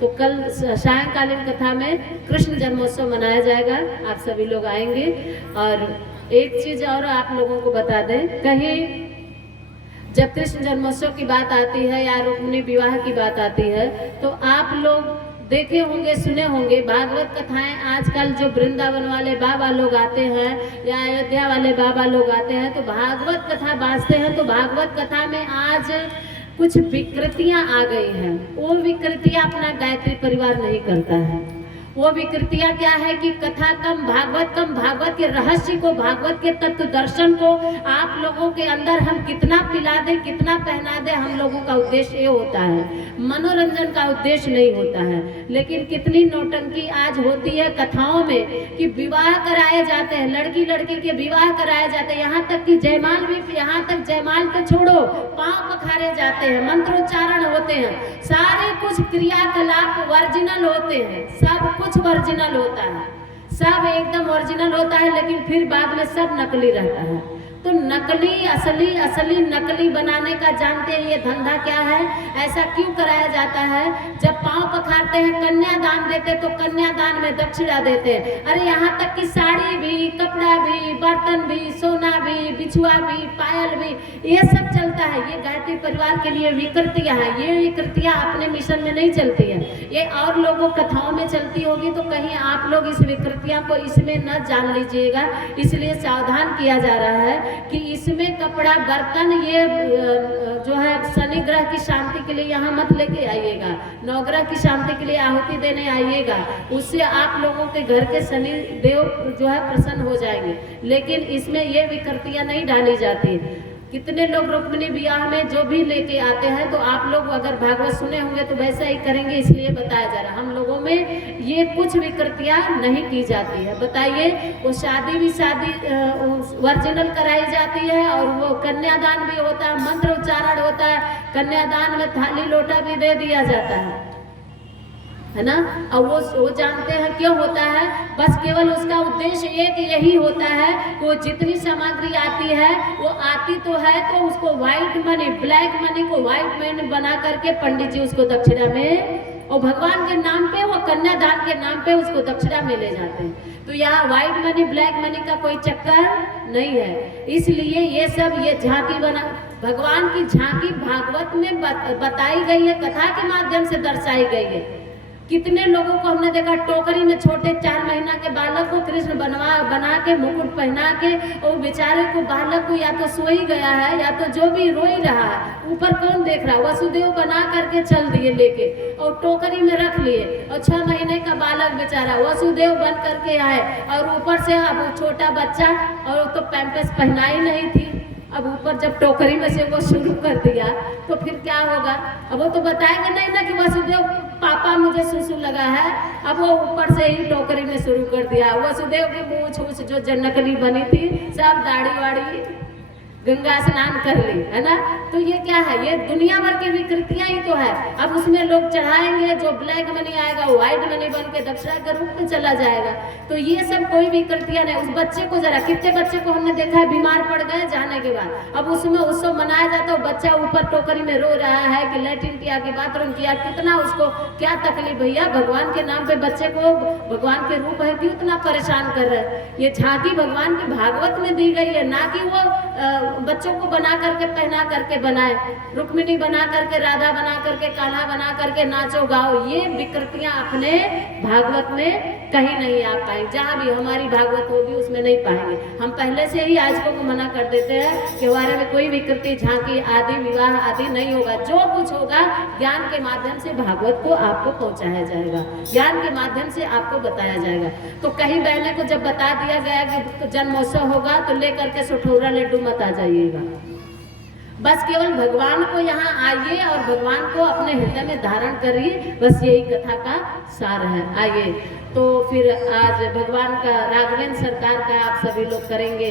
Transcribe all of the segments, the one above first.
तो कल सायंकालीन कथा में कृष्ण जन्मोत्सव मनाया जाएगा, आप सभी लोग आएंगे। और एक चीज और आप लोगों को बता दें, कहीं जब कृष्ण जन्मोत्सव की बात आती है या रुक्मिणी विवाह की बात आती है तो आप लोग देखे होंगे, सुने होंगे भागवत कथाएं। आजकल जो वृंदावन वाले बाबा लोग आते हैं या अयोध्या वाले बाबा लोग आते हैं तो भागवत कथा बाँचते हैं, तो भागवत कथा में आज कुछ विकृतियां आ गई हैं। वो विकृतियां अपना गायत्री परिवार नहीं करता है। वो विकृतियां क्या है कि कथा कम, भागवत के रहस्य को, भागवत के तत्व दर्शन को आप लोगों के अंदर हम कितना पिला दें, कितना पहना दें, हम लोगों का उद्देश्य ये होता है, मनोरंजन का उद्देश्य नहीं होता है। लेकिन कितनी नौटंकी आज होती है कथाओं में कि विवाह कराए जाते हैं, लड़की लड़की के विवाह कराए जाते हैं, यहाँ तक कि जयमाल भी, यहाँ तक जयमाल तो छोड़ो, पाँव पखारे जाते हैं, मंत्रोच्चारण होते हैं, सारे कुछ क्रियाकलाप वर्जिनल होते हैं, सब कुछ वर्जिनल होता है, सब एकदम ओरिजिनल होता है, लेकिन फिर बाद में सब नकली रहता है। तो नकली असली, असली नकली बनाने का जानते हैं ये धंधा क्या है, ऐसा क्यों कराया जाता है? जब पांव पखारते हैं, कन्यादान देते तो कन्यादान में दक्षिणा देते हैं। अरे यहाँ तक कि साड़ी भी, कपड़ा भी, बर्तन भी, सोना भी, बिछुआ भी, पायल भी, ये सब चलता है। ये गायत्री परिवार के लिए विकृतियां हैं। ये विकृतियां अपने मिशन में नहीं चलती है, ये और लोगों कथाओं में चलती होगी, तो कहीं आप लोग इस विकृतियां को इसमें न जान लीजिएगा। इसलिए सावधान किया जा रहा है कि इसमें कपड़ा, बर्तन, ये जो है शनि ग्रह की शांति के लिए यहाँ मत लेके आइएगा, नवग्रह की शांति के लिए आहुति देने आइएगा, उससे आप लोगों के घर के शनि देव जो है प्रसन्न हो जाएंगे। लेकिन इसमें ये विकृतियां नहीं डाली जाती। कितने लोग रुक्मिणी विवाह में जो भी लेके आते हैं, तो आप लोग अगर भागवत सुने होंगे तो वैसा ही करेंगे, इसलिए बताया जा रहा है। हम लोगों में ये कुछ विकृतियां नहीं की जाती है। बताइए, वो शादी भी शादी वर्जिनल कराई जाती है, और वो कन्यादान भी होता है, मंत्र उच्चारण होता है, कन्यादान में थाली लोटा भी दे दिया जाता है ना। और वो जानते हैं क्यों होता है, बस केवल उसका उद्देश्य एक यही होता है, वो जितनी सामग्री आती है, वो आती तो है तो उसको व्हाइट मनी, ब्लैक मनी को व्हाइट मनी बना करके पंडित जी उसको दक्षिणा में, और भगवान के नाम पे, वो कन्यादान के नाम पे उसको दक्षिणा में ले जाते हैं। तो यहाँ व्हाइट मनी, ब्लैक मनी का कोई चक्कर नहीं है। इसलिए ये सब, ये झांकी बना, भगवान की झांकी भागवत में बताई गई है, कथा के माध्यम से दर्शाई गई है। कितने लोगों को हमने देखा टोकरी में छोटे 4 महीना के बालक को कृष्ण बना के मुकुट पहना के, और बेचारे को, बालक को या तो सोई गया है या तो जो भी रोई रहा है, ऊपर कौन देख रहा है, वसुदेव बना करके चल दिए लेके और टोकरी में रख लिए, और 6 महीने का बालक बेचारा वसुदेव बन करके आए, और ऊपर से अब छोटा बच्चा, और तो पैम्पस पहनाई नहीं थी, अब ऊपर जब टोकरी में से वो शुरू कर दिया तो फिर क्या होगा? अब वो तो बताएंगे नहीं ना कि वसुदेव पापा मुझे सुसु लगा है, अब वो ऊपर से ही टोकरी में शुरू कर दिया। वसुदेव की मूछ वूछ जो जनकली बनी थी, सब दाढ़ी वाड़ी गंगा स्नान कर ली, है ना। तो ये क्या है? ये दुनिया भर की विकृतियां ही तो है। अब उसमें लोग चढ़ाएंगे, जो ब्लैक मनी आएगा वो व्हाइट मनी बन के दक्षिणा के रूप में चला जाएगा। तो ये सब कोई विकृतियां नहीं। उस बच्चे को जरा, कितने बच्चे को हमने देखा है बीमार पड़ गए जाने के बाद, अब उसमें उत्सव मनाया जाता है, बच्चा ऊपर टोकरी में रो रहा है कि लैट्रिन किया कि बाथरूम किया, कितना उसको क्या तकलीफ। भैया भगवान के नाम पे बच्चे को, भगवान के रूप है, क्यों इतना परेशान कर रहे हैं? ये झांकी भगवान की भागवत में दी गई है, ना कि वो बच्चों को बना करके पहना करके बनाए, रुक्मिणी बना करके, राधा बना करके, कान्हा बना करके नाचो गाओ। ये विकृतियां अपने भागवत में कहीं नहीं आ पाएंगे। जहाँ भी हमारी भागवत होगी उसमें नहीं पाएंगे। हम पहले से ही आजकल को मना कर देते हैं कि हमारे में कोई विकृति, झांकी आदि, विवाह आदि नहीं होगा। जो कुछ होगा ज्ञान के माध्यम से भागवत को आपको पहुंचाया जाएगा, ज्ञान के माध्यम से आपको बताया जाएगा। तो कहीं बहने को जब बता दिया गया कि जन्मोत्सव होगा तो लेकर के सुठोरा लड्डू मत आ जाइएगा। बस केवल भगवान को यहाँ आइए और भगवान को अपने हृदय में धारण करिए, बस यही कथा का सार है। आइए तो फिर आज भगवान का, राघवेंद्र सरकार का आप सभी लोग करेंगे,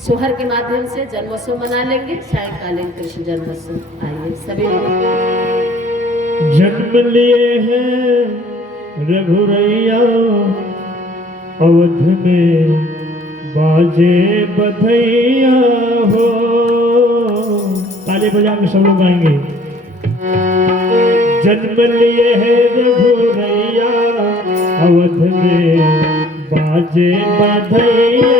सोहर के माध्यम से जन्मोत्सव मना लेंगे, सायंकालीन कृष्ण जन्मोत्सव। आइए सभी लोग। जन्म लिए हैं रघुरैया, अवध में बाजे बधैया हो। ताली बजा के सब लोग गाएंगे। जन्म लिए है रघुरैया, अवध में बाजे बधैया